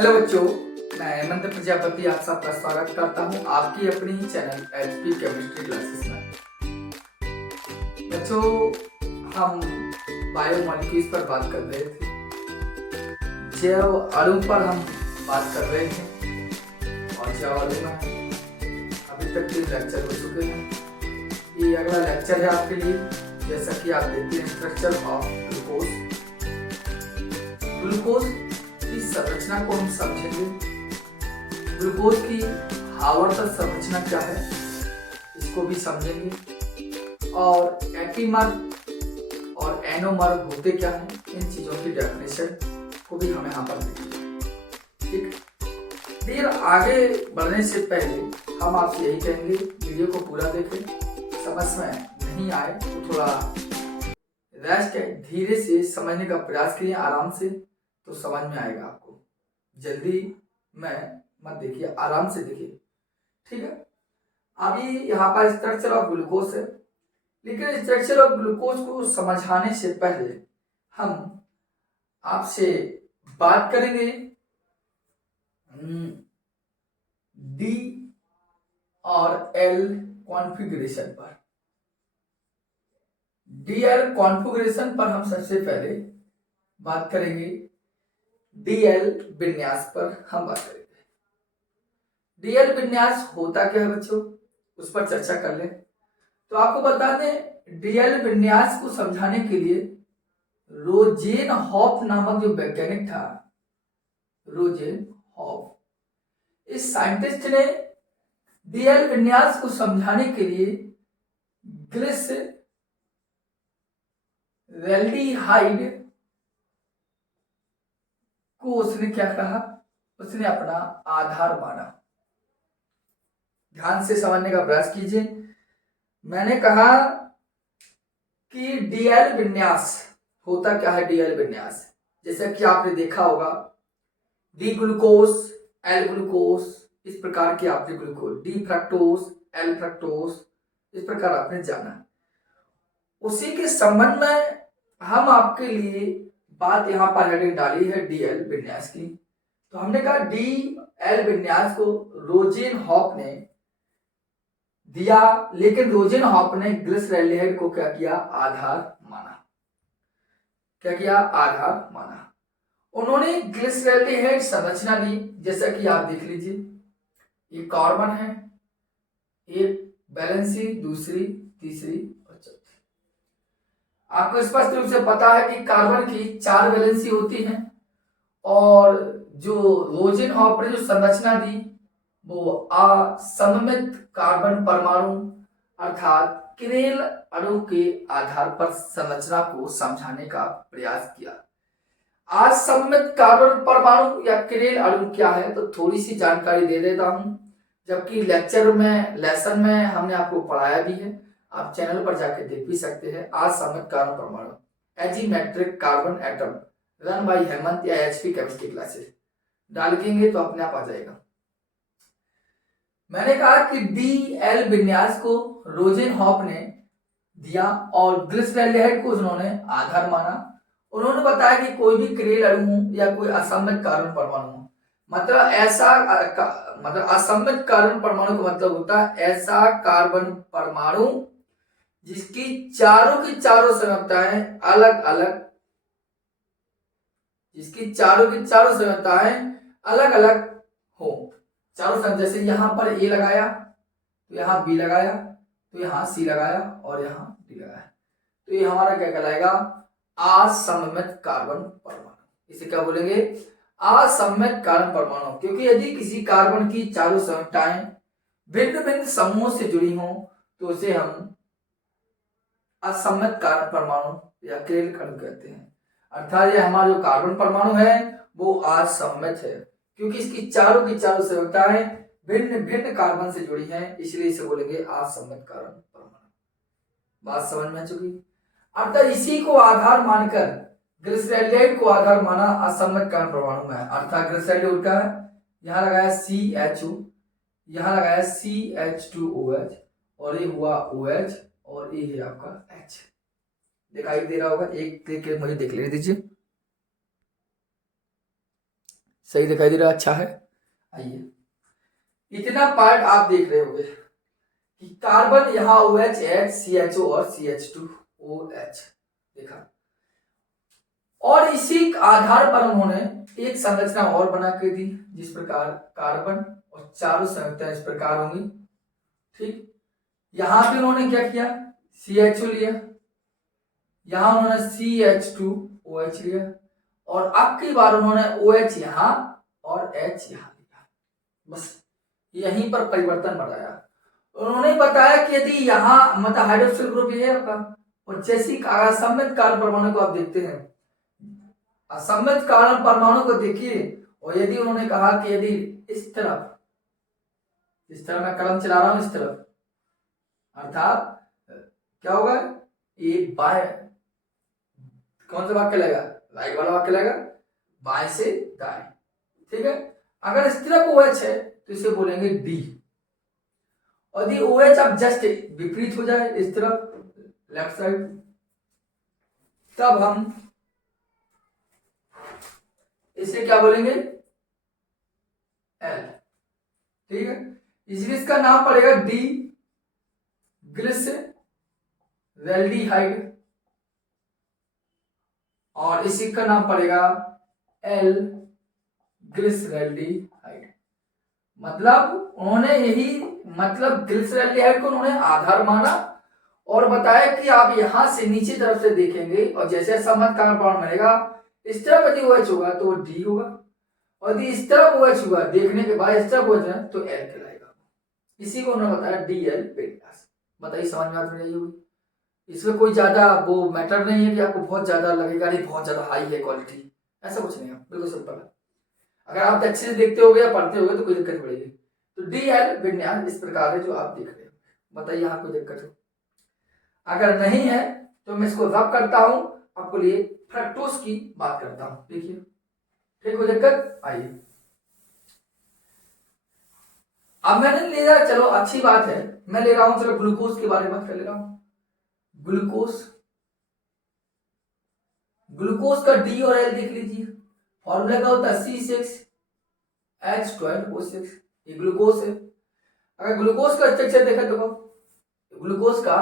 Hello बच्चों, मैं हेमंत प्रजापति आप सबका स्वागत करता हूं आपकी अपनी ही चैनल एचपी केमिस्ट्री क्लासेस में। बच्चों, हम बायोमॉलिक्यूल्स पर बात कर रहे थे, जैव अणु पर हम बात कर रहे थे और जैव अणु में अभी तक 3 लेक्चर हो चुके हैं। ये अगला लेक्चर है आपके लिए। जैसा कि आप देखते हैं, स्ट्रक्चर ऑफ ग्लूकोज। ग्लूकोज की संरचना को हम समझेंगे। ग्लूकोज की आवर्तक संरचना क्या है इसको भी समझेंगे, और एपीमर और एनोमर होते क्या हैं, इन चीजों की डेफिनेशन को भी हम यहाँ पर देखेंगे। ठीक, फिर आगे बढ़ने से पहले हम आपसे यही कहेंगे, वीडियो को पूरा देखें। समझ में नहीं आए तो थोड़ा रेस्ट है, धीरे से समझने का प्रयास करिए, आराम से, तो समझ में आएगा आपको। जल्दी में मत देखिए, आराम से देखिए। ठीक है, अभी यहाँ पर स्ट्रक्चर ऑफ ग्लूकोज है, लेकिन स्ट्रक्चर ऑफ ग्लूकोज को समझाने से पहले हम आपसे बात करेंगे डी और एल कॉन्फ़िगरेशन पर। डीएल कॉन्फ़िगरेशन पर हम सबसे पहले बात करेंगे। डीएल विन्यास पर हम बात करेंगे। डीएल विन्यास होता क्या है बच्चों, उस पर चर्चा कर लें। तो आपको बता दें, डीएल विन्यास को समझाने के लिए रोजेन हॉफ नामक जो वैज्ञानिक था, रोजेन हॉफ, इस साइंटिस्ट ने डीएल विन्यास को समझाने के लिए ग्लिसरैल्डिहाइड को उसने क्या कहा, उसने अपना आधार माना। ध्यान से समझने का प्रयास कीजिए। मैंने कहा कि डीएल विन्यास होता क्या है। डीएल विन्यास जैसे कि आपने देखा होगा, डी ग्लूकोज, एल ग्लूकोज, इस प्रकार के आपने glucose, D fructose, L fructose, इस प्रकार आपने जाना। उसी के संबंध में हम आपके लिए बात यहाँ पर हेडिंग डाली है डीएल विन्यास की। तो हमने कहा डी एल विन्यास को रोजेन हॉफ ने दिया, लेकिन रोजेन हॉफ ने ग्लिसरैल्डिहाइड को क्या किया, आधार माना। क्या किया, आधार माना। उन्होंने ग्लिसरैल्डिहाइड संरचना ली, जैसा कि आप देख लीजिए, ये कार्बन है, एक वैलेंसी, दूसरी, तीसरी और चौथी। आपको स्पष्ट रूप से पता है कि कार्बन की 4 वैलेंसी होती हैं, और जो रोजेन हॉफ ने जो संरचना दी वो असममित कार्बन परमाणु अर्थात किरेल अणु के आधार पर संरचना को समझाने का प्रयास किया। असममित कार्बन परमाणु या किरेल अणु क्या है, तो थोड़ी सी जानकारी दे देता हूं, जबकि लेसन में हमने आपको पढ़ाया भी है, आप चैनल पर जाके देख भी सकते हैं। असममित कार्बन परमाणु, asymmetric carbon atom, run by Hemant या एचपी केमिस्ट्री क्लासेस, डालेंगे तो अपने आप आ जाएगा। मैंने कहा कि डीएल विन्यास को रोजेन हॉफ ने दिया और ग्लिसरैल्डिहाइड को उन्होंने आधार माना। उन्होंने बताया कि कोई भी किरेल अणु या कोई असममित कार्बन परमाणु, मतलब ऐसा मतलब असममित कार्बन परमाणु का मतलब होता है ऐसा कार्बन परमाणु जिसकी चारों की चारों संयुक्ताएं अलग अलग, जिसकी चारों की चारों संयुक्ताएं अलग अलग हो। चारों संयुक्त, जैसे यहां पर ए लगाया तो यहां बी लगाया, तो यहां सी लगाया और यहां डी लगाया, तो ये हमारा क्या कहलाएगा, असममित कार्बन परमाणु। इसे क्या बोलेंगे, असममित कार्बन परमाणु। क्योंकि यदि किसी कार्बन की चारों संयुक्ताएं भिन्न भिन्न समूहों से जुड़ी हों तो उसे हम असममित कार्बन परमाणु या किरेल अणु कहते हैं। अर्थात ये हमारा जो कार्बन परमाणु है वो असममित है, क्योंकि इसकी चारों की चारों संयुक्ताएं भिन्न भिन्न कार्बन से जुड़ी हैं, इसलिए इसे बोलेंगे असममित कार्बन परमाणु। बात समझ में आ चुकी। अर्थात इसी को आधार मानकर ग्लिसरैल्डिहाइड को आधार माना असममित कार्बन परमाणु में। अर्थात ग्लिसरैल्डिहाइड का यहां लगाया CHO, यहां लगाया CH2OH, और ये हुआ OH, और ये है आपका H। दिखाई दे रहा होगा, एक मुझे देख लेने दीजिए। सही दिखाई दे रहा? अच्छा है। आइए, इतना पार्ट आप देख रहे होंगे कि कार्बन यहाँ OH, CHO और CH2OH देखा, और इसी आधार पर उन्होंने एक संरचना और बना के दी, जिस प्रकार कार्बन और चारों संयुक्ताएं इस प्रकार होंगी। ठीक, यहां पे उन्होंने क्या किया, CHO लिया, यहां उन्होंने CH2OH लिया, और अब की बार उन्होंने OH यहां और H यहां लिया। बस यहीं पर परिवर्तन बढ़ाया। उन्होंने बताया कि यदि यहां मतलब हाइड्रोक्सिल ग्रुप ये है आपका, और जैसी असममित कार्बन परमाणु को आप देखते हैं, असममित कार्बन परमाणु को देखिए, और यदि उन्होंने कहा कि यदि इस तरफ मैं कलम चला रहा हूं इस तरफ, अर्थात क्या होगा, ये बाएं, कौन सा वाक्य लगेगा, राइट वाला वाक्य लगेगा, बाएं से दाएं। ठीक है, अगर इस तरफ OH है तो इसे बोलेंगे D, और यदि OH अब जस्ट विपरीत हो जाए इस तरफ लेफ्ट साइड, तब हम इसे क्या बोलेंगे, L। ठीक है, इसलिए इसका नाम पड़ेगा D ग्लिसरैल्डिहाइड, और इसी का नाम पड़ेगा L ग्लिसरैल्डिहाइड। मतलब उन्होंने यही मतलब ग्लिसरैल्डिहाइड को उन्होंने आधार माना, और बताया कि आप यहां से नीचे तरफ से देखेंगे, और जैसे असममित कार्बन परमाणु बनेगा, इस तरफ यदि OH होगा तो वो D होगा, और यदि इस तरफ OH हुआ देखने के बाद इस तरफ OH है तो L कहलाएगा। इसी को उन्होंने बताया DL विन्यास। बताइए, समझ में आ रही होगी? इसमें कोई ज्यादा वो मैटर नहीं है कि आपको बहुत ज्यादा लगेगा, नहीं बहुत ज्यादा हाई है क्वालिटी, ऐसा कुछ नहीं है, बिल्कुल सिंपल है। अगर आप अच्छे से देखते होगे या पढ़ते होगे तो कोई दिक्कत पड़ेगी। तो DL विन्यास इस प्रकार है जो आप देख रहे हो। बताइए, यहाँ कोई दिक्कत हो? अगर नहीं है तो मैं इसको रब करता हूं, आपको लिए फ्रक्टोज की बात करता हूं। देखिए, ठीक हो दिक्कत? आइए, अब मैंने ले रहा, चलो अच्छी बात है, मैं ले रहा हूं, चलो ग्लूकोज के बारे में बात कर ले रहा हूं। ग्लूकोज का D और L देख लीजिए, फॉर्मूला क्या होता है, C6H12O6, ये ग्लूकोज है। अगर ग्लूकोज का स्ट्रक्चर देखा तो ग्लूकोज का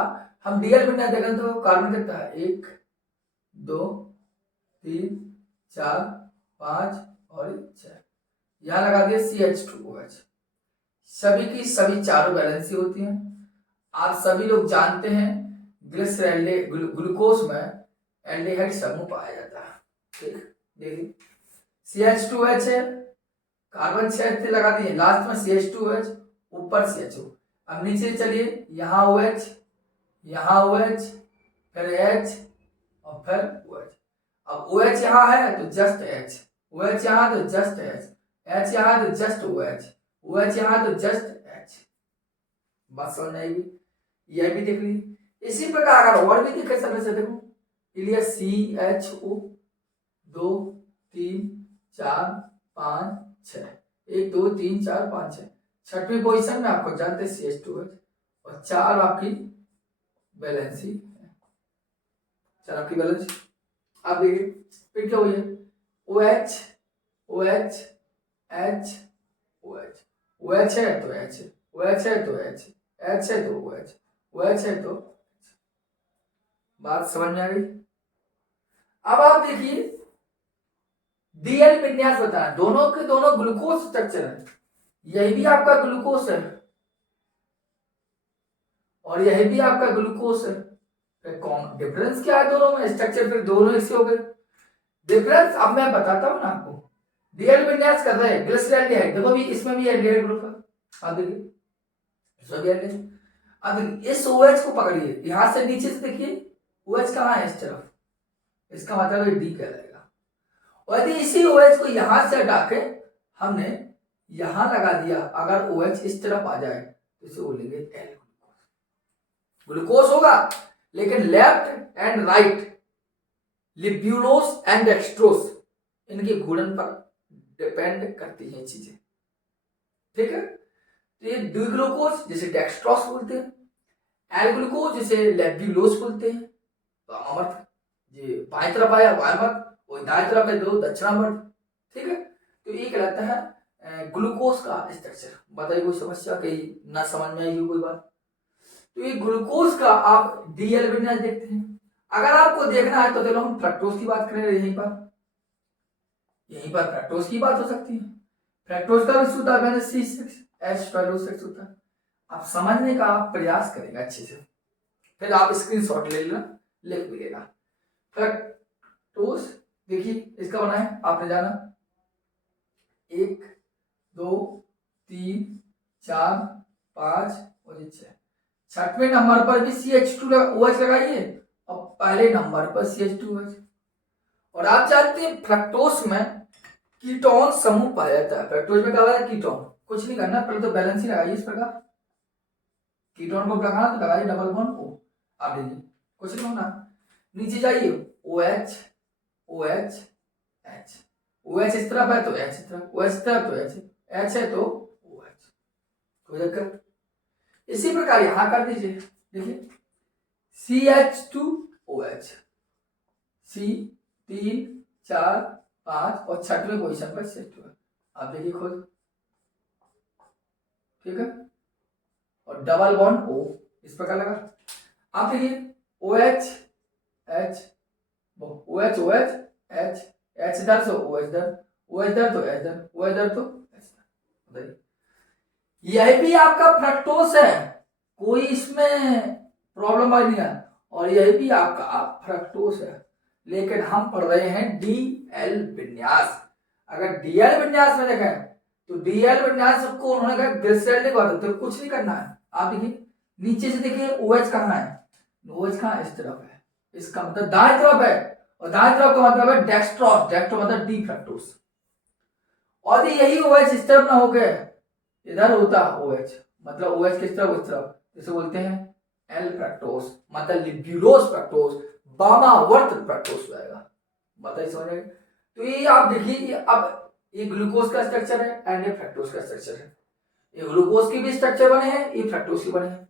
हम DL विन्यास देखें तो कार्बन कितना है, 1 2 3 4 5 और 6, यहां लगा दिया CH2OH। सभी की सभी चारों बैलेंसी होती हैं। आप सभी लोग जानते हैं ग्लूकोज में एल्डिहाइड समूह पाया जाता है। ठीक, देखिए CH2OH है, कार्बन 6 थे लगा दिए, लास्ट में CH2OH, ऊपर CHO। अब नीचे चलिए, यहाँ OH, यहाँ OH, फिर H और फिर OH। अब OH यहाँ है तो जस्ट H, OH यहाँ तो जस्ट H, H यहाँ तो जस्ट OH, OH यहाँ तो जस्ट H। बात समझ में आएगी? यह भी देख ली। इसी प्रकार अगर और भी देखे समय से देखो, इलिया CHO 2 3 4 5 6, 1 2 3 4 5 6, छठवीं पोजीशन में आपको जानते हैं CH2OH, और 4 आपकी बैलेंसी है, 4 आपकी बैलेंसी। अब देखिए फिर क्या हुई है, OH OH H OH, OH है तो H, OH है तो H, H है तो OH, OH है तो H। बात समझ में आ गई? अब आप देखिए DL विन्यास बताना, दोनों के दोनों ग्लूकोज स्ट्रक्चर है, यही भी आपका ग्लूकोज है और यही भी आपका ग्लूकोज है, फिर कौन डिफरेंस क्या है दोनों में, स्ट्रक्चर फिर दोनों एक से हो गए। डिफरेंस अब मैं बताता हूं ना आपको। DL विन्यास कर रहे हैं ग्लिसरैल्डिहाइड, देखो भी इसमें भी एल्डिहाइड ग्रुप है, अब देखिए इसमें भी एल्डिहाइड। अब इस OH को पकड़िए, यहां से नीचे से देखिए OH कहां है, इस तरफ, इसका मतलब D कहलाएगा। और यदि इसी OH को यहां से हटा के हमने यहां लगा दिया, अगर OH इस तरफ आ जाए तो इसे बोलेंगे L ग्लूकोज होगा, लेकिन left and right levulose and dextrose इनके घूर्णन पर डिपेंड करती हैं चीजें। ठीक है, तो ये डी ग्लूकोज जिसे डेक्सट्रोस बोलते हैं, एल ग्लूकोज जिसे लेब्यूलोस बोलते हैं, वामावर्त ये बाएं तरफ आया वामावर्त, और दाएं तरफ है दो दक्षिणावर्त। ठीक है, तो ये कहलाता है ग्लूकोज का स्ट्रक्चर। बताइए कोई समस्या, कहीं ना समझ में आएगी कोई बात? तो ये ग्लूकोज का आप डीएल विन्यास देखते हैं। अगर आपको देखना है तो चलो हम फ्रक्टोज की बात करें, यहीं पर फ्रक्टोज की बात हो सकती है। फ्रक्टोज का भी सूत्र है C6H12O6 होता है। आप समझने का आप प्रयास करेंगे अच्छे से, फिर आप स्क्रीनशॉट ले लेना, लिख भी लेना। फ्रक्टोज देखिए इसका बना है, आपने जाना 1 2 3 4 5 और 6। छठवें नंबर पर भी CH2OH लगाइए और पहले नंबर पर CH2OH। और आप जानते हैं फ्रक्टोज में कीटोन समूह पाया जाता है। फ्रक्टोज में क्या होता है? कीटोन। कुछ नहीं करना, पहले तो बैलेंस ही लगाइए इस प्रकार। कीटोन को लगाना तो लगाइए डबल बॉन्ड O। आप देखिए कुछ नहीं होना, नीचे जाइए OH OH H। OH इस तरफ है तो H इस तरफ, OH इस तरफ तो H है तो OH। कोई दिक्कत? इसी प्रकार यहां कर दीजिए, देखिए CH2OH, C 3 4 5 और छठवें पोजीशन पर CH2। आप देखिए खुद, ठीक है। और डबल बॉन्ड O इस प्रकार लगा। आप देखिए OH H OH OH H H दर तो OH दर, OH दर तो H दर, OH दर तो H दर। यह भी आपका फ्रक्टोज है, कोई इसमें प्रॉब्लम आई नहीं है। और यह भी आपका फ्रक्टोज है, लेकिन हम पढ़ रहे हैं डीएल विन्यास। अगर डीएल विन्यास में देखें तो डीएल विन्यास को उन्होंने कहा ग्लिसरॉल बात, तो कुछ नहीं करना है। आप देखिए नीचे से देखिए OH कहाँ है? OH कहाँ? इस तरफ है, इसका मतलब दाएं तरफ है। और दाएं तरफ का मतलब है डेक्स्ट्रोस, डेक्स्ट्रो मतलब डी फ्रक्टोज। और यही OH इस तरफ ना होकर इधर होता OH, मतलब OH किस तरफ? उस तरफ, जिसे बोलते हैं एल फ्रक्टोज, मतलब लिब्यूलोज फ्रक्टोज, वामावर्त फ्रक्टोज आएगा। बताइए समझ में? तो ये आप देखिए, अब ये ग्लूकोज का स्ट्रक्चर है एंड ये फ्रक्टोज का स्ट्रक्चर है। ये ग्लूकोज की भी स्ट्रक्चर बने हैं, ये फ्रक्टोज के बने हैं।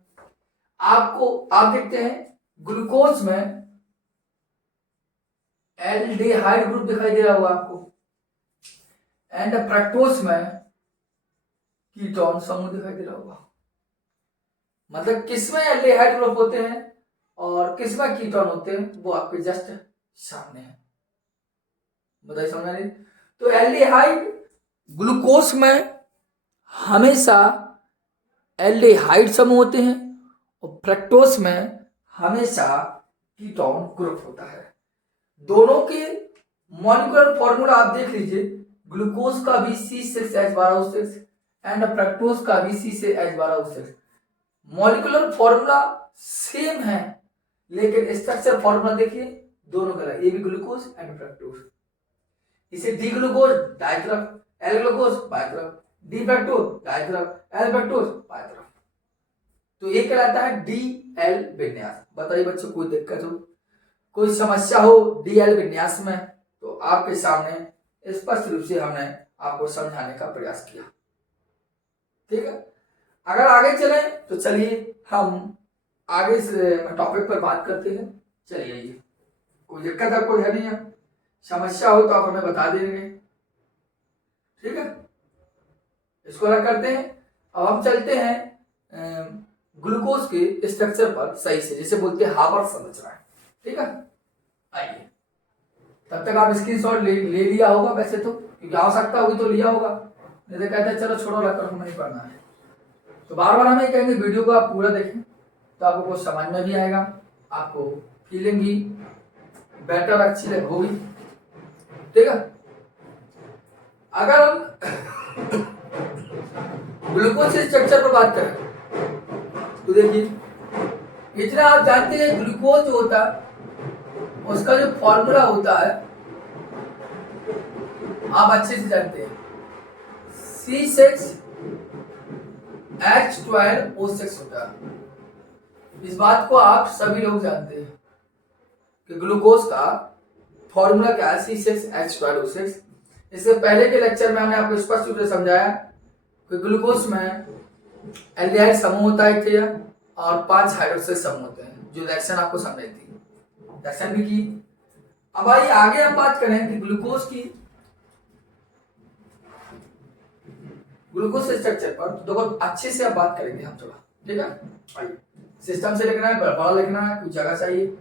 आपको आप देखते हैं ग्लूकोज में एल्डिहाइड ग्रुप दिखाई दे रहा होगा आपको, एंड फ्रक्टोज में कीटोन समूह दिखाई दे रहा होगा। मतलब किसमें एल्डिहाइड ग्रुप होते हैं और किसमें कीटोन होते हैं वो आपके जस्ट सामने है। बताइए समझ रही? तो एल्डिहाइड ग्लूकोज में हमेशा एल्डिहाइड समूह होते हैं और फ्रक्टोज में हमेशा कीटोन ग्रुप होता है। दोनों के मॉलिक्यूलर फॉर्मूला आप देख लीजिए, ग्लूकोज का भी C6H12O6 एंड फ्रक्टोज का भी C6H12O6। मॉलिक्यूलर फॉर्मूला सेम है, लेकिन स्ट्रक्चर फॉर्मूला देखिए दोनों का अलग। ये भी ग्लूकोज एंड फ्रक्टोज, इसे डी ग्लूकोज दाएं तरफ, एल ग्लूकोज बाएं तरफ, डी फ्रक्टोज दाएं तरफ, एल फ्रक्टोज बाएं तरफ। तो ये कहलाता है डीएल विन्यास। बताइए बच्चों कोई दिक्कत हो, कोई समस्या हो डीएल विन्यास में, तो आपके सामने स्पष्ट रूप से हमने आपको समझाने का प्रयास किया, ठीक है। अगर आगे चले तो चलिए हम आगे इस टॉपिक पर बात करते हैं। चलिए, कोई दिक्कत है कोई है नहीं है, समस्या हो तो आप हमें बता देंगे, ठीक है। इसको अलग करते हैं। अब हम चलते हैं ग्लूकोज के स्ट्रक्चर पर सही से, जिसे बोलते हैं हाबर संरचना, ठीक है। आइए, तब तक आप स्क्रीनशॉट ले लिया होगा वैसे तो, क्योंकि आवश्यकता होगी तो लिया होगा, नहीं तो कहते हैं चलो छोड़ो लगकर हमें नहीं पढ़ना है। तो बार बार हमें कहेंगे वीडियो को आप पूरा देखें, तो आपको कुछ समझ में भी आएगा, आपको फीलिंग भी बेटर अच्छी होगी, ठीक है। अगर हम ग्लूकोज के स्ट्रक्चर पर बात करें तो देखिए, इतना आप जानते हैं ग्लूकोज जो होता है उसका जो फॉर्मूला होता है आप अच्छे से जानते हैं, C6H12O6 होता है। इस बात को आप सभी लोग जानते हैं कि ग्लूकोज का फॉर्मूला क्या है, C6H12O6। इससे पहले के लेक्चर में हमने आपको स्पष्ट रूप से समझाया कि ग्लूकोज में एल्डिहाइड समूह होता है और 5 हाइड्रोक्साइड समूह होते हैं, जो रिएक्शन आपको समझाई थी, रिएक्शन भी की। अब आइए आगे हम बात करें कि ग्लूकोज की ग्लूकोज स्ट्रक्चर पर तो देखो अच्छे से अब बात करेंगे हम थोड़ा, ठीक है। आइए, सिस्टम से लिखना है, बड़ा लिखना है, कुछ जगह चाहिए,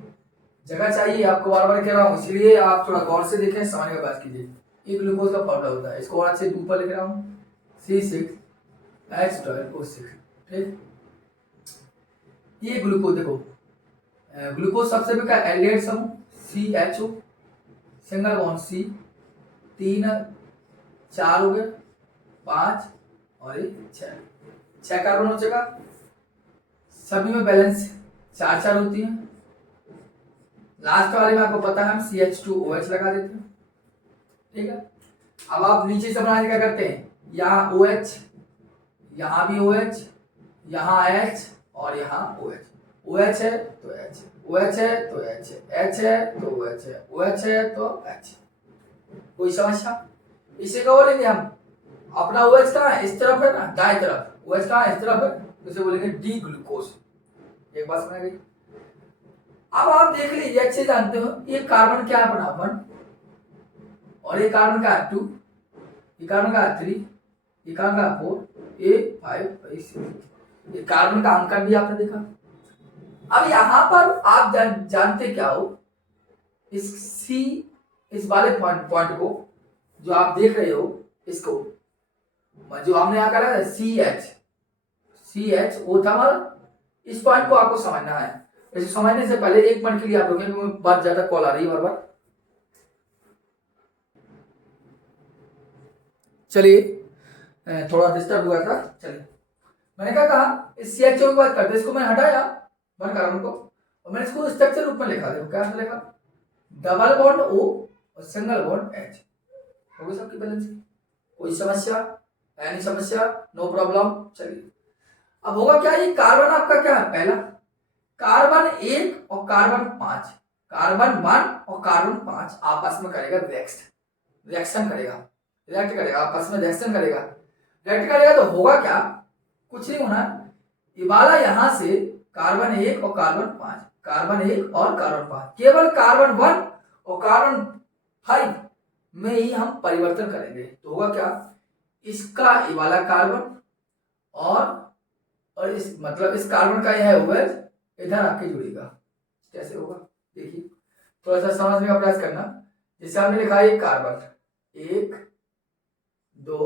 जगह चाहिए आपको, बार बार कह रहा हूँ, इसलिए आप थोड़ा गौर से देखें, समझने का बात कीजिए। ये ग्लूकोज का फॉर्मूला होता है, इसको और अच्छे ऊपर लिख रहा हूँ, C6H12O6, ठीक। ये ग्लूकोज देखो, ग्लूकोज सबसे बेका एल्डिहाइड समूह CHO, सिंगल बॉन्ड C, 3 4 हो गए, 5 और 6 कार्बन हो जाएगा। सभी में बैलेंस 4 होती है। लास्ट वाले में आपको पता है हम CH2OH लगा देते हैं, ठीक है। अब आप नीचे से बनाने क्या करते हैं, यहाँ OH, यहाँ भी OH, यहाँ H और यहाँ OH। OH है तो H, OH है तो H, H है तो OH है, OH है तो H। कोई समस्या? इसे क्या बोलेंगे हम, अपना OH कहाँ है, इस तरफ है ना, दाएं तरफ, OH कहाँ है, इस तरफ है, तो इसे बोलेंगे डी ग्लूकोज। एक बात समझ गई। अब आप देख लीजिए, अच्छे जानते हो ये कार्बन क्या है अपना 1, और ये कार्बन का 2, ये कार्बन का 3, ये कार्बन का 4, ये 5, 6। ये कार्बन का अंकन भी आपने देखा। अब यहां पर आप जानते क्या हो, इस सी, इस वाले पॉइंट को जो आप देख रहे हो, इसको जो हमने यहाँ करा है CH वो था हमारा। इस पॉइंट को आपको समझना है। इसे समझने से पहले एक मिनट के लिए आप रुकें, क्योंकि बात ज्यादा कॉल आ रही है बार बार। चलिए, थोड़ा डिस्टर्ब हुआ था। चलिए, मैंने क्या कहा, इस CHO की बात करते, इसको मैंने हटाया वन कार्बन को, और मैंने इसको स्ट्रक्चर रूप में लिखा। देखो क्या लिखा, डबल बॉन्ड O और सिंगल बॉन्ड H। हो गई सबकी बैलेंस। कोई समस्या? एनी समस्या? No problem. चलिए, अब होगा क्या, ये कार्बन आपका क्या है, पहला कार्बन 1 और कार्बन 5, कार्बन 1 और कार्बन 5 आपस में करेगा रिएक्शन करेगा, रिएक्ट करेगा, आपस में रिएक्शन करेगा। रिएक्ट करेगा तो होगा क्या, कुछ नहीं होना, ये वाला यहां से कार्बन 1 और कार्बन 5, कार्बन 1 और कार्बन 5, केवल कार्बन 1 और कार्बन 5 में ही हम परिवर्तन करेंगे। तो होगा क्या, इसका ये वाला कार्बन और इस मतलब इस कार्बन का यह है OH इधर आके जुड़ेगा। कैसे होगा देखिए, थोड़ा सा समझने का प्रयास करना। जैसे हमने लिखा है कार्बन 1 2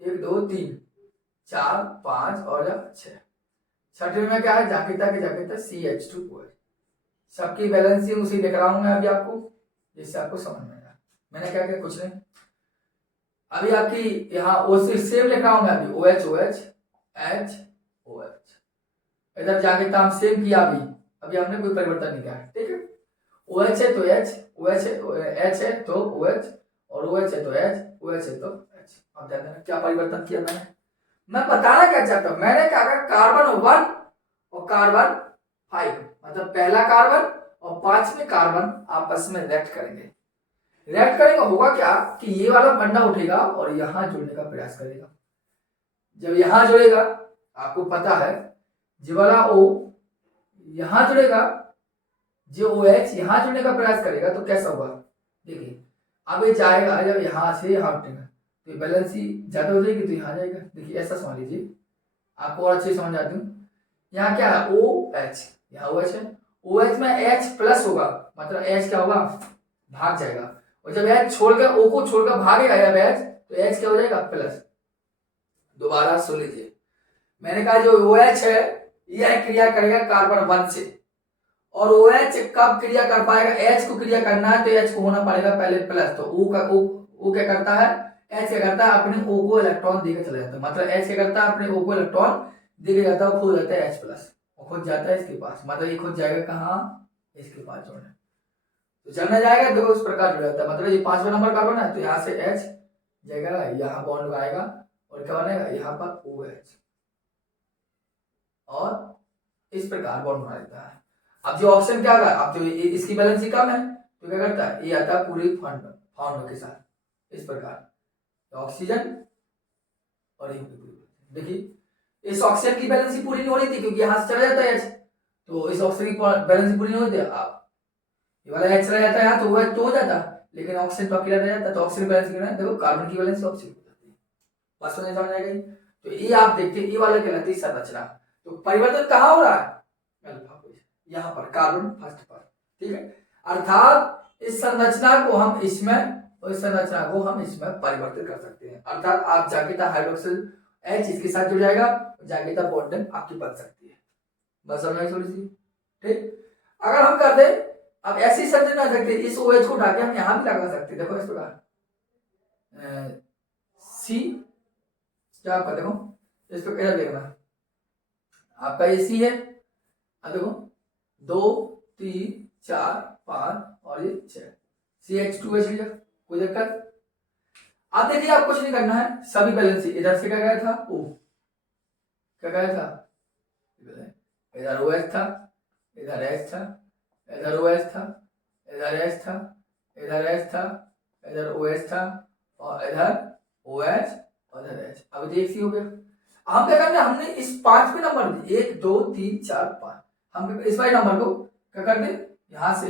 1 2 3 4 5 और 6, छठे में क्या है, जाकेता के जाकेता CH2OH। सबकी बैलेंसिंग उसी लिख रहा हूं मैं अभी आपको, जिससे आपको समझ में आएगा। मैंने क्या किया, कुछ नहीं, अभी आपकी यहाँ सेम लिख रहा हूं मैं अभी, OH OH H OH, इधर जाके हम सेम किया अभी हमने कोई परिवर्तन नहीं किया, ठीक है। OH है तो H, OH है H है तो OH, और OH है तो H, OH है तो H। अब ध्यान देना क्या परिवर्तन किया मैंने, मैं बताना क्या चाहता हूं, मैंने क्या कहा, कार्बन 1 और कार्बन 5, मतलब पहला कार्बन और 5वें कार्बन आपस में रिएक्ट करेंगे। रिएक्ट करेंगे होगा क्या कि ये वाला फंडा उठेगा और यहां जुड़ने का प्रयास करेगा। जब यहां जुड़ेगा, आपको पता है ये वाला O यहां जुड़ेगा, जो OH यहां जुड़ने का प्रयास करेगा, तो कैसा होगा देखिए, अब ये जाएगा, जब यहां से यहां उठेगा तो बैलेंस ही ज्यादा हो जाएगी, तो यहां जाएगा। देखिए ऐसा समझ लीजिए, आपको और अच्छे समझ आती हूँ। यहाँ क्या है, OH, यहाँ OH है, OH में H प्लस होगा, मतलब H क्या होगा, भाग जाएगा, और जब H छोड़कर O को छोड़कर भागेगा जब H, तो H क्या हो जाएगा, प्लस। दोबारा सुन लीजिए, मैंने कहा जो OH है यह क्रिया करेगा कार्बन 1 से, और OH कब क्रिया कर पाएगा, H को क्रिया करना है तो H को होना पड़ेगा पहले प्लस, तो O क्या करता है, H क्या करता है, अपने O को इलेक्ट्रॉन देकर चला जाता है, मतलब H क्या करता है, अपने O को इलेक्ट्रॉन देके जाता है, खुद जाता है H प्लस, और खुद जाता है इसके पास, मतलब ये खुद जाएगा कहाँ, इसके पास जोड़ने, तो चलने जाएगा, देखो इस प्रकार जुड़ जाता है, मतलब ये 5वां नंबर कार्बन है, तो यहाँ से H जाएगा, यहाँ बॉन्ड आएगा, और क्या बनेगा, यहाँ पर OH, और इस प्रकार बॉन्ड बना देता है। अब जो ऑक्सीजन क्या होगा, अब जो इसकी बैलेंस कम है, तो क्या करता है, ये आता है पूरी फाउंड के साथ, इस प्रकार ऑक्सीजन, और देखिए इस ऑक्सीजन की बैलेंस पूरी नहीं हो रही थी, क्योंकि यहां से चला जाता है H, तो इस ऑक्सीजन की बैलेंस पूरी नहीं होती, अब ये वाला H चला जाता है यहाँ, तो वो तो हो जाता, लेकिन ऑक्सीजन तो अकेला रह जाता, तो ऑक्सीजन बैलेंस करना है, देखो कार्बन की बैलेंस ऑक्सीजन हो जाती है। बस समझ आ गई। तो ये आप देखते हैं, ये वाला कहलाती है संरचना। तो परिवर्तन कहाँ हो रहा है? अल्फा पोजीशन, यहाँ पर कार्बन फर्स्ट पर, ठीक है। अर्थात इस संरचना को हम इसमें और इस संरचना को हम इसमें परिवर्तित कर सकते हैं। अर्थात आप जाकेटा हाइड्रोक्सिल H इसके साथ जुड़ जाएगा, जाकेटा बॉन्डिंग आपकी बन सकती है। बस समझ आई थोड़ी सी, ठीक। अगर हम कर दे, अब ऐसी संरचना सकते, इस OH को उठा के हम यहां भी लगा सकते हैं। देखो इस प्रकार सी, क्या आपका देखो इसको इधर देखना, आपका ये सी है, अब देखो 2 3 4 5 और ये 6, CH2H लिया, कोई दिक्कत? अब देखिए आप कुछ नहीं करना है, सभी बैलेंस इधर से क्या गया था, ओ क्या गया था, इधर OH था, इधर H था, इधर OH था, इधर H था, इधर H था, इधर OH था और इधर OH और इधर H। अब देख सी हो गया। हम क्या करते हैं, हमने इस 5वें नंबर 1 2 3 4 5, हम इस वाले नंबर को क्या कर दे, यहां से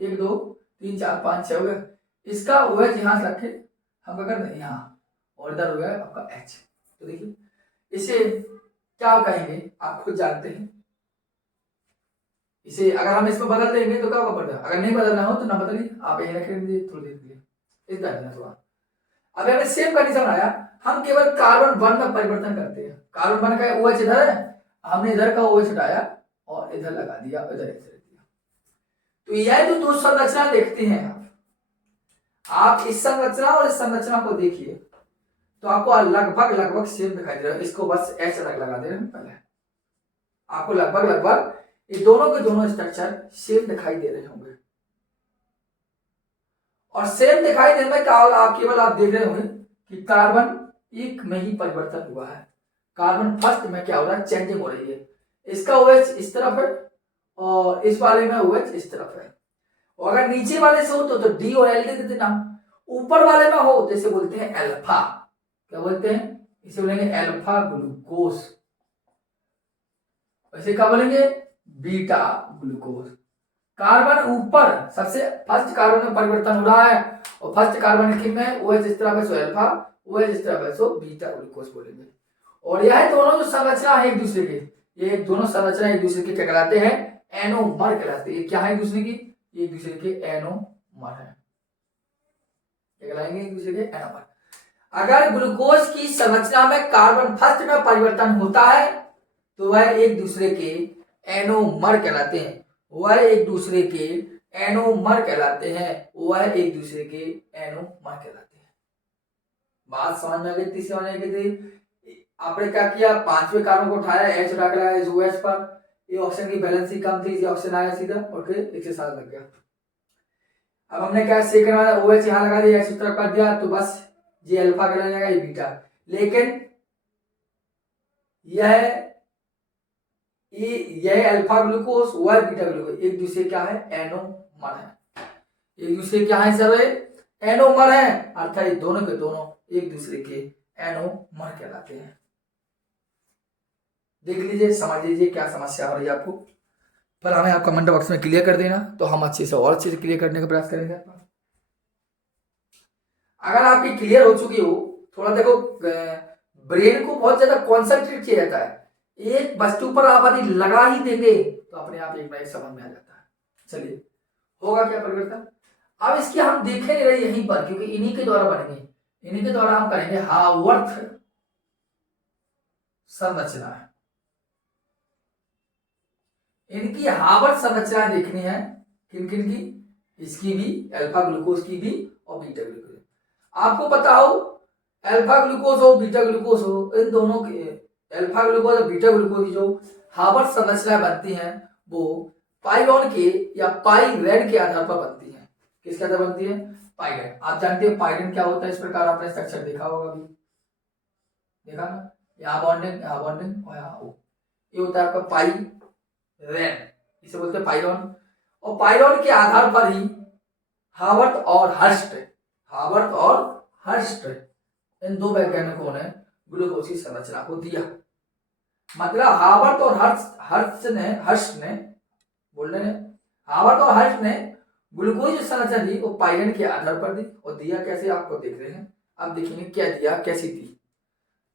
1 2 3 4 5 6 हो गया, इसका OH यहां से रखे हम क्या करते हैं यहाँ, और इधर हो गया आपका H। तो देखिए इसे क्या कहेंगे आप खुद जानते हैं। इसे अगर हम इसको बदल देंगे तो क्या होगा पड़ेगा, अगर नहीं बदलना हो तो ना बदलिए, आप यही रखें थोड़ी देर के लिए, इस देना थोड़ा। अब हमें सेम कंडीशन आया, हम केवल कार्बन 1 में परिवर्तन करते हैं। कार्बन 1 का OH इधर है, हमने इधर का OH हटाया और इधर लगा दिया, इधर H रख दिया। तो यह जो दो संरचना देखते हैं आप इस संरचना और इस संरचना को देखिए तो आपको लगभग सेम दिखाई दे रहा है। इसको बस H अलग लगा दे रहे हैं पहले, आपको लगभग ये दोनों के दोनों स्ट्रक्चर सेम दिखाई दे रहे होंगे। और सेम दिखाई देने में केवल आप देख रहे होंगे कि कार्बन 1 में ही परिवर्तन हुआ है, कार्बन फर्स्ट में क्या हो रहा है, चेंजिंग हो रही है। इसका OH इस तरफ है और इस वाले में OH इस तरफ है। और अगर नीचे वाले से हो तो D और L दे देना, ऊपर वाले में हो जैसे बोलते हैं अल्फा, क्या बोलते हैं, इसे बोलेंगे अल्फा ग्लूकोज, वैसे क्या बोलेंगे, बीटा ग्लूकोज। कार्बन ऊपर सबसे फर्स्ट कार्बन में परिवर्तन हो रहा है और फर्स्ट कार्बन किन में, OH इस तरफ है सो अल्फा, OH इस तरफ है सो बीटा ग्लूकोज बोलेंगे। और यह दोनों जो संरचना है एक दूसरे के, ये दोनों संरचना एक दूसरे के क्या कहलाते हैं, एनोमर कहलाते हैं। क्या है एक दूसरे की, एक दूसरे के एनोमर है, क्या कहलाएंगे, एक दूसरे के एनोमर। अगर ग्लूकोज की संरचना में कार्बन फर्स्ट में परिवर्तन होता है तो वह एक दूसरे के एनोमर कहलाते हैं, वह एक दूसरे के एनोमर कहलाते हैं, वह एक दूसरे के एनोमर कहलाते हैं। बात समझ में आ गई, तीसरी समझ में गई। आपने क्या किया, 5वें कार्बन को उठाया, H उठा के लगाया OH पर, ये ऑक्सीजन की बैलेंस ही कम थी, ये ऑक्सीजन आया सीधा और फिर 107 लग गया। अब हमने क्या सेकंड वाला OH यहाँ लगा दिया, H उस तरफ कर दिया, तो बस ये अल्फा कहलाने लगा, ये बीटा। लेकिन यह अल्फा ग्लूकोज, वह बीटा ग्लूकोज, एक दूसरे क्या है, एनोमर है, एक दूसरे क्या है सर, एनोमर है। अर्थात ये दोनों के दोनों एक दूसरे के एनोमर कहलाते हैं। देख लीजिए, समझ लीजिए क्या समस्या हो रही है आपको, पर हमें आप कमेंट बॉक्स में क्लियर कर देना, तो हम अच्छे से और अच्छे से क्लियर करने का प्रयास करेंगे। अगर आपकी क्लियर हो चुकी हो, थोड़ा देखो ब्रेन को बहुत ज्यादा कॉन्सेंट्रेट किया जाता है, एक वस्तु पर आप यदि लगा ही देंगे तो अपने आप एक बार समझ में आ जाता है। चलिए, होगा क्या परिवर्तन, अब इसकी हम देखे नहीं रहे यहीं पर, क्योंकि इन्हीं के द्वारा बनेंगे, इन्हीं के द्वारा हम करेंगे हावर्थ संरचना है। इनकी हावर्थ संरचना देखनी है, किन किन की, इसकी भी, अल्फा ग्लूकोज की भी और बीटा ग्लूकोज। आपको पता हो अल्फा ग्लूकोज हो बीटा ग्लूकोज हो, इन दोनों के अल्फा ग्लूकोज और बीटा ग्लूकोज की जो हावर्थ संरचना बनती हैं वो पाइरोन के या पाइरेन के आधार पर बनती है। किसके आधार बनती है, पाइरेन। आप जानते हैं पाइरेन क्या होता है, इस प्रकार आपने स्ट्रक्चर देखा होगा, अभी देखा ना, यहाँ बॉन्डिंग और यहाँ ओ, ये होता है आपका पाइरेन, इसे बोलते हैं पाइरोन। और पाइरोन के आधार पर ही हावर्थ और हर्स्ट इन दो वैज्ञानिकों ने ग्लूकोज की संरचना को दिया। मतलब हावर्थ और हर्स्ट ने ग्लूकोज की संरचना दी, वो पाइरेन के आधार पर दी, और दिया कैसे आपको देख रहे हैं। अब देखेंगे क्या दिया, कैसी दी।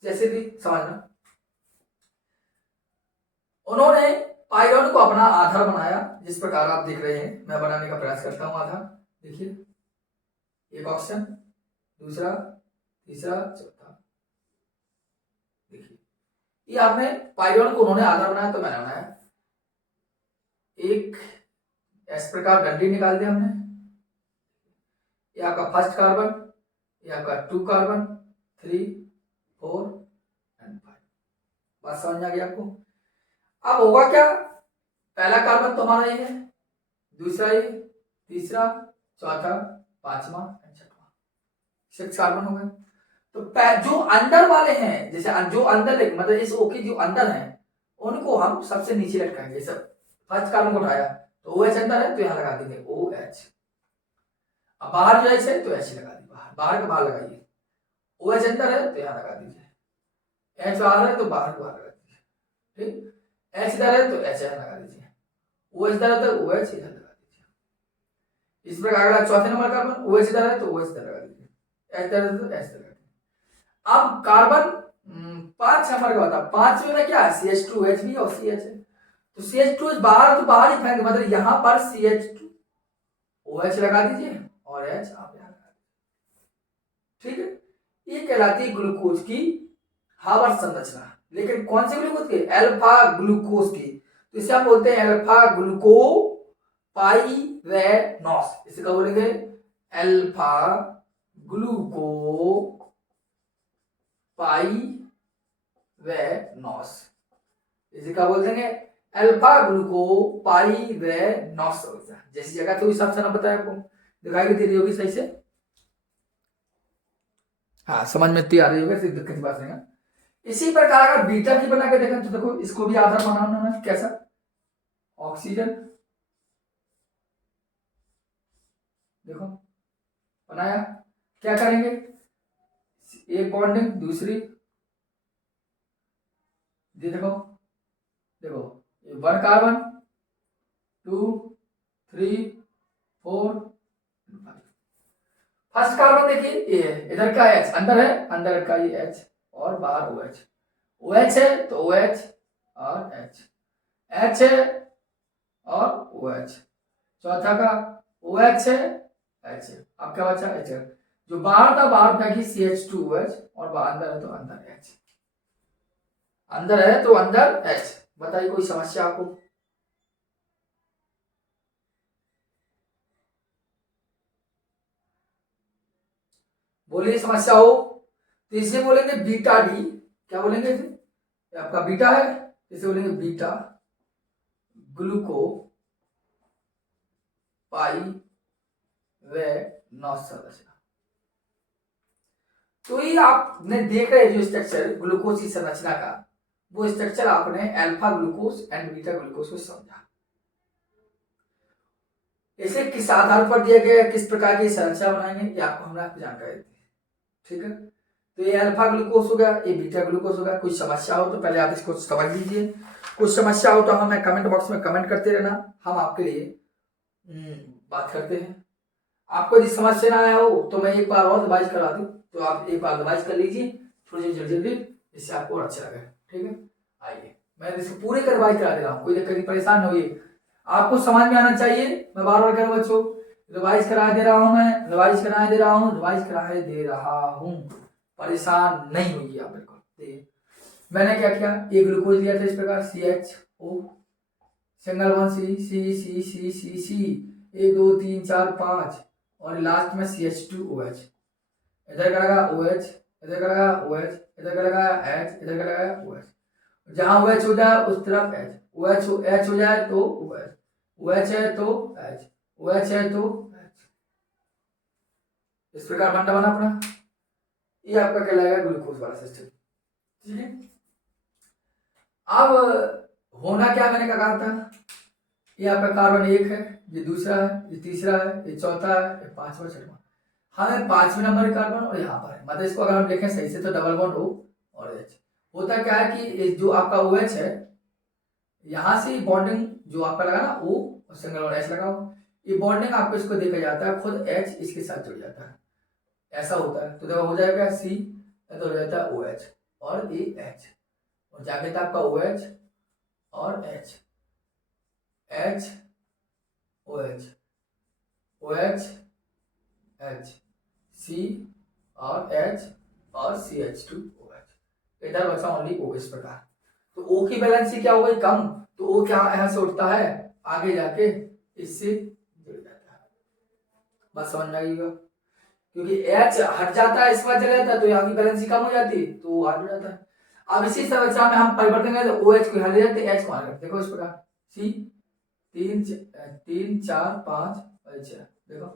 जैसे भी समझना। उन्होंने पाइरोन को अपना आधार बनाया, जिस प्रकार आप देख रहे हैं, मैं बनाने का प्रयास करता हूं आधार। देखिए एक ऑप्शन, दूसरा, तीसरा, चौथा। देखिए ये आपने पाइरोन को उन्होंने आधार बनाया, तो मैंने बनाया। एक इस प्रकार डंडी निकाल दिया हमने। ये आपका फर्स्ट कार्बन, ये आपका 2 कार्बन, 3, 4 एंड 5। बात समझ में आ गई आपको? अब होगा क्या, पहला कार्बन तो हमारा ये है, दूसरा ये, तीसरा, चौथा, पांचवा एंड छठवां, 6 कार्बन हो गए। तो जो अंदर वाले हैं, जैसे जो अंदर मतलब इस ओ के जो अंदर हैं, उनको हम सबसे नीचे लटकाएंगे। सब फर्स्ट कार्बन को उठाया तो OH अंदर है, तो यहाँ लगा देंगे OH। अब बाहर जो है तो ऐसे लगा दी, बाहर के बाहर लगाइए। OH अंदर है तो यहाँ लगा दीजिए, H बाहर है तो बाहर के बाहर लगा दीजिए। ठीक, H इधर है तो H यहाँ लगा दीजिए, OH इधर है तो OH इधर लगा दीजिए। इस प्रकार अगला चौथे नंबर कार्बन, OH इधर है तो OH इधर लगा दीजिए, H इधर है तो H इधर लगा दीजिए। अब कार्बन 5 नंबर का होता है, 5 में क्या है, CH2OH भी और CH है, तो CH2OH बाहर तो बाहर ही फेंक, मतलब यहाँ पर CH2OH लगा दीजिए और H आप यहाँ लगा दीजिए। ठीक है, ये कहलाती है ग्लूकोज की हावर संरचना। लेकिन कौन से ग्लूकोज की, अल्फा ग्लूकोज की। तो इसे हम बोलते हैं अल्फा ग्लूको पाइरेनॉस। इसे क्या बोलेंगे, अल्फा ग्लूको पाइरेनॉस। इसे क्या बोल देंगे, अल्फा ग्लूको पाइरेनॉस। जैसी जगह तो हिसाब से ना बताया आपको, दिखाई दे रही होगी सही से, हाँ समझ में आ रही होगी, दिक्कत की बात नहीं है। इसी प्रकार अगर बीटा की बना के देखें तो देखो, इसको भी आधार बनाना है। कैसा, ऑक्सीजन, देखो बनाया, क्या करेंगे, एक बॉन्डिंग, दूसरी, देखो देखो, 1 कार्बन, 2, 3, 4, 5। फर्स्ट कार्बन देखिए ये है, इधर का H अंदर है, अंदर का ये H और बाहर OH। OH है तो OH और H, H है और OH, चौथा का OH है, H है, अब क्या बचा H है। जो बाहर था बाहर फेंकी CH2OH और अंदर है तो अंदर H, अंदर है तो अंदर H। बताइए कोई समस्या आपको? बोलिए समस्या हो तो इसे बोलेंगे बीटा डी। क्या बोलेंगे इसे, आपका बीटा है, इसे बोलेंगे बीटा ग्लूको पाइरेनॉस संरचना। तो ये आपने देख रहे जो स्ट्रक्चर ग्लूकोज की संरचना का, वो स्ट्रक्चर आपने alpha glucose and beta glucose को समझा। इसे किस आधार पर दिया गया, किस प्रकार की संरचना बनाएंगे, ये आपको हमने आपको जानकारी दी। ठीक है, तो ये अल्फा ग्लूकोज हो गया, ये बीटा ग्लूकोज हो गया। कोई समस्या हो तो पहले आप इसको समझ लीजिए, कुछ समस्या हो तो हमें कमेंट बॉक्स में कमेंट करते रहना, हम आपके लिए बात करते हैं। आपको यदि समझ से ना आया हो तो मैं एक बार और रिवाइज करा दूं, तो आप एक बार रिवाइज कर लीजिए थोड़ी जल्दी जल्दी, इससे आपको अच्छा लगे। ठीक है, आइए मैं इसको पूरे का रिवाइज करा दे रहा हूँ, कोई दिक्कत परेशान न होइए, आपको समझ में आना चाहिए। मैं बार बार कह रहा हूँ बच्चों, रिवाइज करा दे रहा हूँ, मैं रिवाइज करा दे रहा हूँ, रिवाइज करा दे रहा हूँ, परेशान नहीं होइए आप बिल्कुल। देखिए मैंने क्या किया, एक ग्लूकोज लिया था इस प्रकार CHO, सिंगल वन सी सी सी सी सी सी, 1 2 3 4 5 और लास्ट में CH2OH। इधर का लगा OH, इधर का लगा OH, इधर का लगा H, इधर का लगा OH। जहां OH हो जाए उस तरफ H, H हो जाए तो OH, OH है तो H, OH है तो H। इस प्रकार बनता बना अपना, ये आपका कहलाएगा ग्लूकोज वाला सिस्टम। ठीक है, अब होना क्या मैंने कहा था, ये आपका कार्बन 1 है, ये दूसरा है, ये तीसरा है, ये चौथा है, ये पांचवा छठवां। हमें 5वें नंबर कार्बन और यहाँ पर है, मतलब इसको अगर हम देखें सही से तो डबल बॉन्ड O और H। होता क्या है कि जो आपका OH है, यहाँ से बॉन्डिंग जो आपका लगा ना O और सिंगल बॉन्ड H लगा हो, ये बॉन्डिंग आपको इसको देखा जाता है, खुद H इसके साथ जुड़ जाता है, ऐसा होता है। तो जब हो जाएगा C तो हो जाता है OH, और ये H, और जाके था आपका OH और H, H OH, OH H, C और H और CH2OH। इधर बचा ओनली O इस प्रकार। तो O की वैलेंसी क्या हो गई कम, तो O क्या यहाँ से उठता है आगे जाके इससे जुड़ जाता है। बस समझ में आएगा, क्योंकि H हट जाता है इस बार चला जाता है तो यहाँ की बैलेंसी कम हो जाती है तो वो हट जाता है। अब इसी संरचना में हम परिवर्तन करें तो OH को हट जाते हैं, H को हट, देखो इस प्रकार C 3 4 5 6, देखो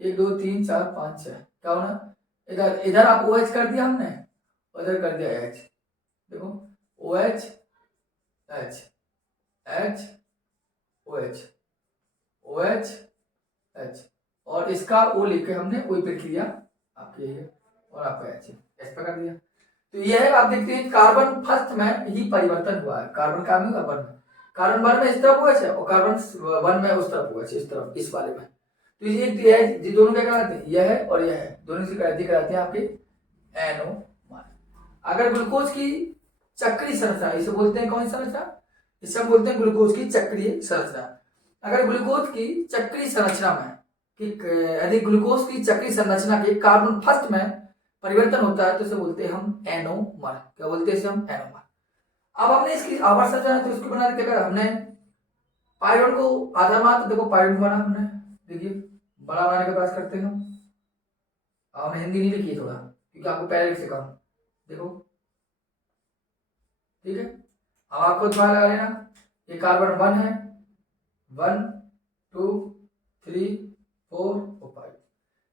1 2 3 4 5 6, क्या होना, इधर इधर आप OH कर दिया हमने, उधर कर दिया H, देखो OH H H OH OH H, और इसका O लिख के हमने वही प्रक्रिया आपके है और आपका H इस पर कर दिया। तो यह आप देखते हैं कार्बन फर्स्ट में ही परिवर्तन हुआ है, कार्बन का में वन में, कार्बन वन में इस तरफ OH है और कार्बन वन में उस तरफ OH इस तरफ इस वाले में। तो ये दोनों क्या कहलाते हैं, यह है और यह है, दोनों से कहलाते हैं आपके NO। अगर ग्लूकोज की चक्रीय संरचना, इसे बोलते हैं कौन सी संरचना, इसे हम बोलते हैं ग्लूकोज की चक्रीय संरचना। अगर ग्लूकोज की चक्रीय संरचना में यदि ग्लूकोज की चक्रीय संरचना के कार्बन फर्स्ट में परिवर्तन होता है तो इसे बोलते हैं हम एनोमर। क्या बोलते हैं इसे हम एनोमर। अब हमने इसकी आवर्त संरचना तो इसको बना के हमने पायरोन को आधार मान, तो देखो पायरोन बना हमने, देखिए बड़ा बनाने का प्रयास करते हैं हम। हमने हिंदी नहीं लिखी है थोड़ा क्योंकि आपको पहले से कम, देखो ठीक है। अब आपको थोड़ा लगा लेना, ये कार्बन 1 है, 1 2 3 4 और 5,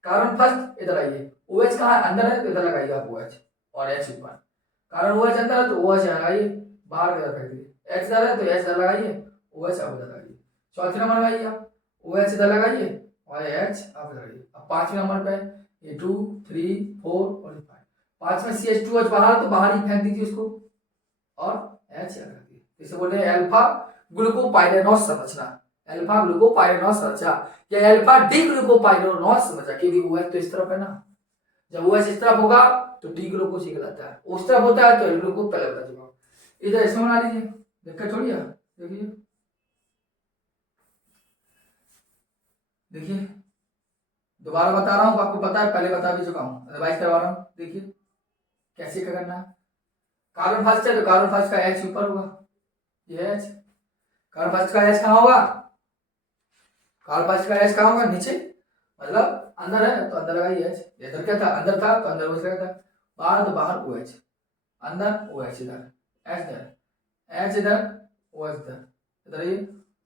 कार्बन फर्स्ट इधर आइए, OH कहाँ है अंदर है तो इधर लगाइए आप OH और H ऊपर, कार्बन OH अंदर है तो OH लगाइए बाहर की तरफ फेंक दीजिए, H इधर है तो H इधर लगाइए, OH आप इधर लगाइए, चौथे नंबर लगाइए आप OH इधर लगाइए और H आप इधर लगाइए। अब पांचवें नंबर पे ये 2 3 4 और 5, पांचवें CH2OH बाहर तो बाहर ही फेंक दीजिए उसको और H लगा दीजिए। इसे बोलते हैं अल्फा ग्लूकोपाइरेनॉस संरचना, अल्फा ग्लूकोपाइरेनॉस संरचना या अल्फा डी ग्लूकोपाइरेनॉस संरचना, क्योंकि OH तो इस तरफ है ना, जब OH इस तरफ होगा तो डी ग्लूकोज कहलाता है, उस तरफ होता है तो एल ग्लूकोज पहले बता चुका हूं। इधर इसमें बना लीजिए, दिक्कत थोड़ी है, देखिए देखिए दोबारा बता रहा हूँ, आपको पता है पहले बता भी चुका हूँ, रिवाइज करवा रहा हूँ, देखिए कैसे क्या करना है। कार्बन फर्स्ट है तो कार्बन फर्स्ट का H ऊपर होगा, ये H, कार्बन फर्स्ट का H कहाँ होगा, कार्बन फर्स्ट का H कहाँ होगा नीचे, मतलब अंदर है तो अंदर लगाइए H, इधर क्या था अंदर था तो अंदर OH लगा था, बाहर तो बाहर OH, अंदर OH इधर, H इधर, H इधर OH इधर, इधर ये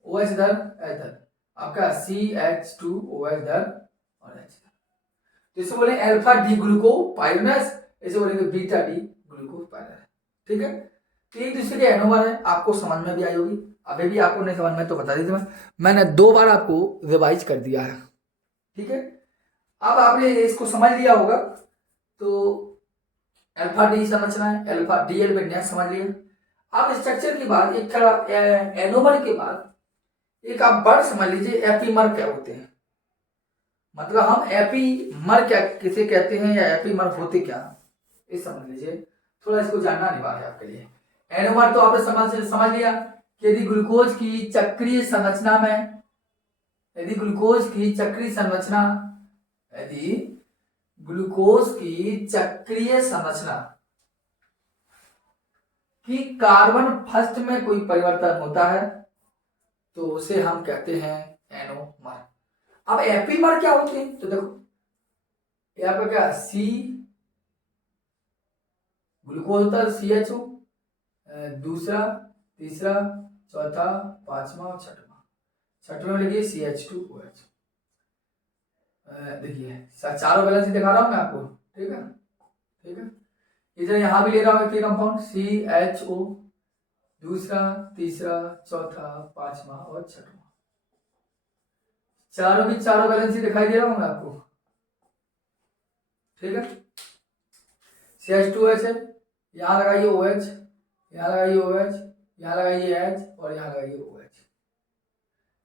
OH इधर H इधर, आपका CH2OH इधर और H इधर। तो इसे बोलेंगे अल्फा डी ग्लूकोपाइरेनॉस, इसे बोलेंगे बीटा डी ग्लूकोपाइरेनॉस, ठीक है। तो एक दूसरे के एनोमर है, आपको समझ में भी आई होगी, अभी भी आपको नहीं समझ में तो बता दीजिए, मैंने 2 बार आपको रिवाइज कर दिया है, ठीक है। अब आपने इसको समझ लिया होगा तो अल्फा डी संरचना है, अल्फा डीएल विन्यास समझ लिया। अब स्ट्रक्चर के बाद एक एनोमर के बाद एक आप वर्ड समझ लीजिए एपीमर क्या होते हैं, मतलब हम एपीमर क्या किसे कहते हैं या एपीमर होते क्या, ये समझ लीजिए, थोड़ा इसको जानना अनिवार्य है आपके लिए। एनोमर तो आपने समझ लिया कि यदि ग्लूकोज की चक्रीय संरचना में, यदि ग्लूकोज की चक्रीय संरचना, यदि ग्लूकोज की चक्रीय संरचना कि कार्बन फर्स्ट में कोई परिवर्तन होता है तो उसे हम कहते हैं एनोमर। अब एपीमर क्या होते हैं तो देखो यहाँ पे क्या सी ग्लूकोज होता है CHO, दूसरा तीसरा चौथा पांचवा और छठवां में लिखिए CH2OH, देखिए चारों बैलेंस दिखा रहा हूं मैं आपको, ठीक है ठीक है। इधर यहां भी ले रहा हूं एक कंपाउंड CHO, दूसरा तीसरा चौथा पांचवा और छठवां, चारों की चारों बैलेंस दिखाई दे रहा हूं मैं आपको, ठीक है। CH2OH है, यहां लगाइए OH, यहां लगाइए OH, यहां लगाइए H और यहां लगाइए OH,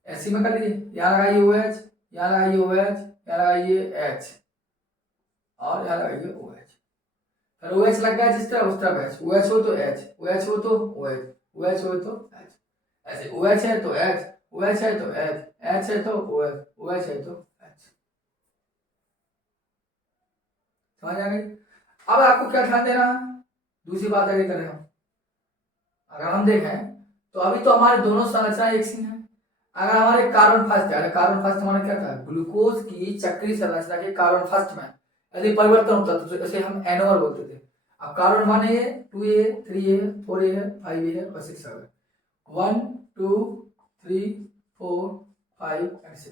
ऐसी में कर लीजिए, यहां लगाइए OH, यहां लगाइए OH, यहां लगाइए H और यहां लगाइए OH, फिर ओ एच लग गया जिस तरह उस तरफ एच, ओ एच हो तो एच, ओ एच हो तो ओ एच, ओ एच हो तो एच, ऐसे ओ एच है तो एच, ओ एच है तो एच, एच है तो ओ एच, ओ एच है तो एच। समझ आ गई? अब आपको क्या ध्यान देना है, दूसरी बात आगे करें हम। अगर हम देखें तो अभी तो हमारे दोनों संरचना एक सी हैं। अगर हमारे कार्बन फर्स्ट है, कार्बन फर्स्ट हमारा क्या था, ग्लूकोज की चक्रीय संरचना के कार्बन फर्स्ट में यदि परिवर्तन होता तो इसे हम एनोमर बोलते थे। अब कार्बन 1 है, 2 है, 3 है, 4 है, 5 है और 6 है। 1 2 3 4 5 एंड 6।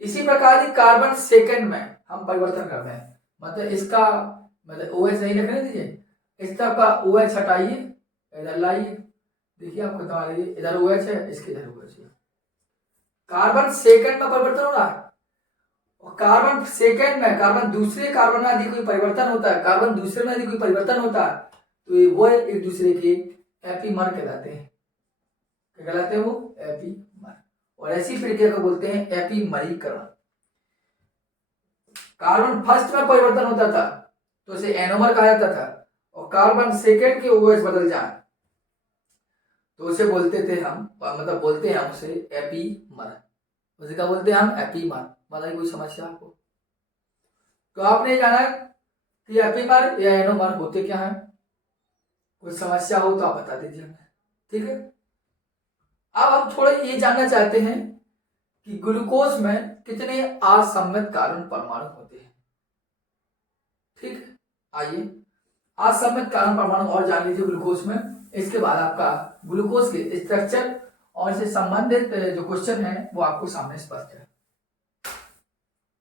इसी प्रकार कार्बन सेकंड में हम परिवर्तन करते हैं, मतलब इसका मतलब ओ एच नहीं रखने दीजिए, इस तरफ का ओ एच हटाइए, इधर लाइए, देखिए आपको बता लीजिए इधर ओ एच है, इसके इधर ओ एच है। कार्बन सेकंड में परिवर्तन हो रहा है, और कार्बन सेकंड में कार्बन दूसरे कार्बन में यदि कोई परिवर्तन होता है, कार्बन दूसरे में यदि कोई परिवर्तन होता है तो वो एक दूसरे के एपीमर कहलाते हैं। क्या कहलाते हैं वो? एपीमर। और ऐसी प्रक्रिया को बोलते हैं एपीमरीकरण। कार्बन फर्स्ट में परिवर्तन होता था तो इसे एनोमर कहा जाता था, और कार्बन सेकंड के ओएच बदल जाए तो उसे बोलते थे हम, मतलब बोलते हैं हम उसे एपीमर। उसे क्या बोलते हैं हम? एपीमर। बताइए कोई समस्या आपको? तो आपने जाना कि एपीमर या एनोमर होते क्या है, कोई समस्या हो तो आप बता दीजिए हमें, ठीक है। अब हम थोड़ा ये जानना चाहते हैं कि ग्लूकोज में कितने असममित कार्बन परमाणु होते हैं, ठीक है। आइए असममित कार्बन परमाणु और जान लीजिए ग्लूकोज में, इसके बाद आपका ग्लूकोज के स्ट्रक्चर और इससे संबंधित जो क्वेश्चन है वो आपको सामने स्पष्ट है,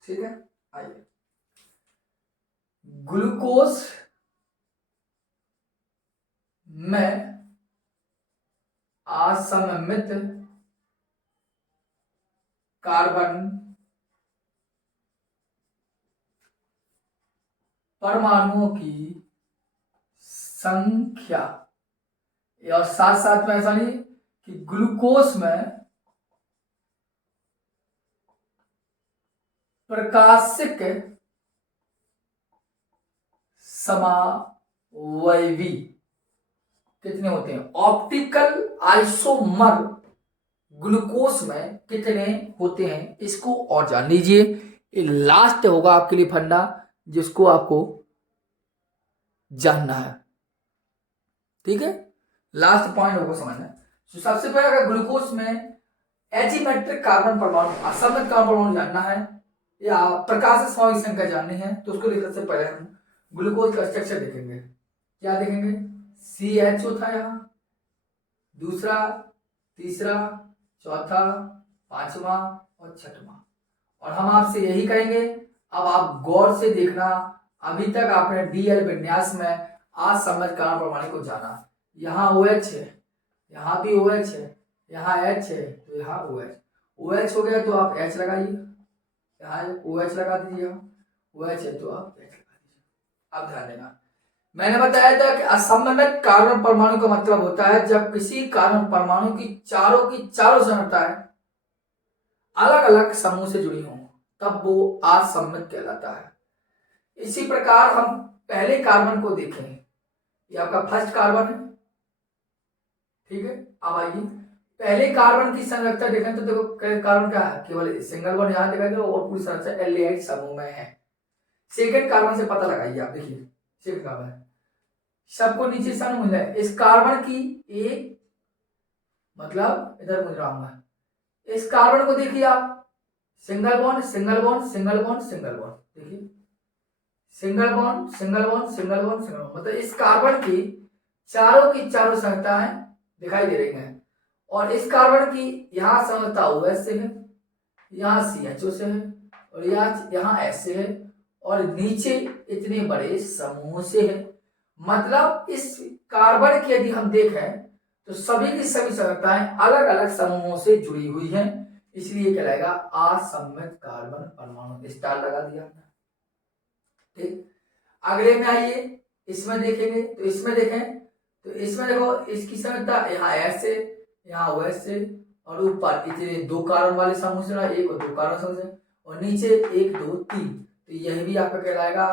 ठीक है। आइए ग्लूकोज में असममित कार्बन परमाणुओं की संख्या, और साथ साथ में ऐसा नहीं कि ग्लूकोज में प्रकाशिक समावयवी कितने होते हैं, ऑप्टिकल आइसोमर ग्लूकोज में कितने होते हैं, इसको और जान लीजिए। ये लास्ट होगा आपके लिए फंडा जिसको आपको जानना है, ठीक है। लास्ट पॉइंट होगा समझना। तो सबसे पहले अगर ग्लूकोज में एजीमेट्रिक कार्बन परमाणु, असममित कार्बन परमाणु जानना है या प्रकाश समावयवी संख्या जाननी है तो उसको लिखने से पहले हम ग्लूकोज का स्ट्रक्चर देखेंगे। क्या देखेंगे? CH होता है यहाँ, दूसरा, तीसरा, चौथा, पांचवा और छठवां। और हम आपसे यही कहेंगे, अब आप गौर से देखना, अभी तक आपने डीएल विन्यास में असममित कार्बन परमाणु को जाना। यहाँ OH है, यहाँ भी OH है, यहाँ H है तो यहाँ OH, OH हो गया तो आप H लगाइए, यहाँ OH लगा दीजिए, OH है तो आप H लगा दीजिए। अब ध्यान देना, मैंने बताया था कि असममित कार्बन परमाणु का मतलब होता है जब किसी कार्बन परमाणु की चारों संरचनाएं अलग अलग समूह से जुड़ी हों तब वो असममित कहलाता है। इसी प्रकार हम पहले कार्बन को देखें, ये आपका फर्स्ट कार्बन है, ठीक है। अब आइए पहले कार्बन की संरचना देखें तो देखो कार्बन क्या है, केवल सिंगल बॉन्ड यहां दिखाई दे रहा है और पूरी संरचना एल्डिहाइड समूह में है। सेकंड कार्बन से पता लगाइए आप, देखिए सेकंड कार्बन सबको नीचे सन मिला है, इस कार्बन की एक मतलब इधर मुझ रहा हूं, इस कार्बन को देखिए आप, single bond single bond single bond single bond, देखिए single bond single bond single bond single bond, मतलब इस कार्बन की चारों संरचनाएं दिखाई दे रही हैं। और इस कार्बन की यहाँ संरचना OH से है, यहाँ CHO से है और यहाँ S से है और नीचे इतने बड़े समूह से है। मतलब इस कार्बन की यदि हम देखें तो सभी की सभी संरचनाएं अलग अलग समूहों से जुड़ी हुई हैं, इसलिए कहलाएगा असममित कार्बन परमाणु। स्टार लगा दिया हमने, ठीक। अगले में आइए, इसमें देखेंगे तो इसमें देखें तो इसमें देखो इसकी संरचना यहाँ S से, यहाँ OH से और ऊपर इतने दो कार्बन वाले समूह से, एक और दो कार्बन समूह से, और नीचे 1 2 3, तो यह भी आपका कहलाएगा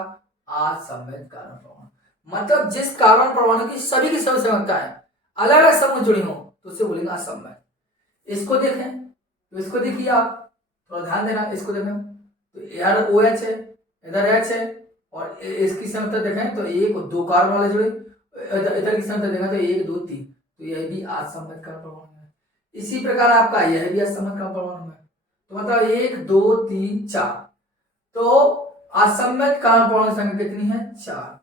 असममित कार्बन परमाणु। मतलब जिस कार्बन परमाणु की सभी की सभी संयोजकताएं अलग अलग समूह जुड़ी हो तो उसे बोलेंगे असममित। इसको देखें तो इसको देखिए आप, थोड़ा ध्यान देना, इसको देखें तो यार ओ एच है, इधर एच है, और इसकी संयोजकता देखें तो एक दो कार्बन वाले जुड़े, इधर की संयोजकता देखें तो एक दो तीन, तो यह भी असममित कार्बन परमाणु है। इसी प्रकार आपका यह भी असममित कार्बन परमाणु है। तो मतलब 1 2 3 4, तो असममित कार्बन परमाणु की संख्या कितनी है? 4।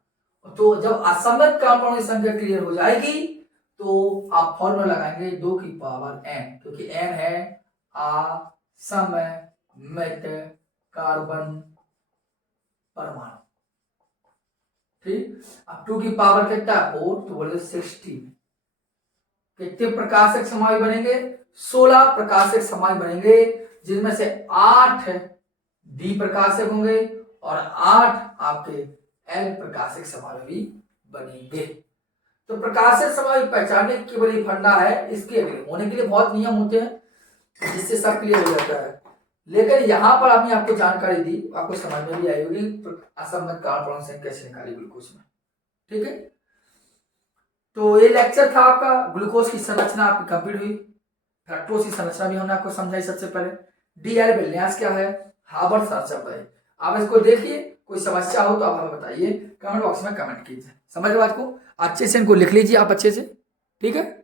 तो जब असममित कार्बन परमाणु की संख्या क्लियर हो जाएगी तो आप फॉर्मूला लगाएंगे 2 की पावर n, क्योंकि n है असममित कार्बन परमाणु। ठीक, अब 2 की पावर कितना? 4, तो बोले 16। कितने प्रकाशक समाई बनेंगे? 16 प्रकाशक समाई बनेंगे, जिनमें से 8 डी प्रकाशक होंगे और 8 आपके एल प्रकाशक समाई भी बनेंगे। तो प्रकाशक समाई पहचानने की केवल ये फंडा है, इसके होने के लिए बहुत नियम होते हैं जिससे सब क्लियर हो जाता है, लेकिन यहां पर हमने आपको जानकारी दी, आपको समझ में भी आई होगी असममित कार्बन परमाणु संख्या कैसे निकाली ग्लूकोज में। ठीक है, तो ये लेक्चर था आपका, ग्लूकोज की संरचना आपकी कंप्लीट हुई। फ्रक्टोज की संरचना भी हमने आपको समझाई सबसे पहले। डीएल विन्यास क्या है, हार्वर्ड संरचना है। आप इसको देखिए, कोई समस्या हो तो आप हमें बताइए, कमेंट बॉक्स में कमेंट कीजिए। समझ बात को अच्छे से इनको लिख लीजिए आप अच्छे से, ठीक है।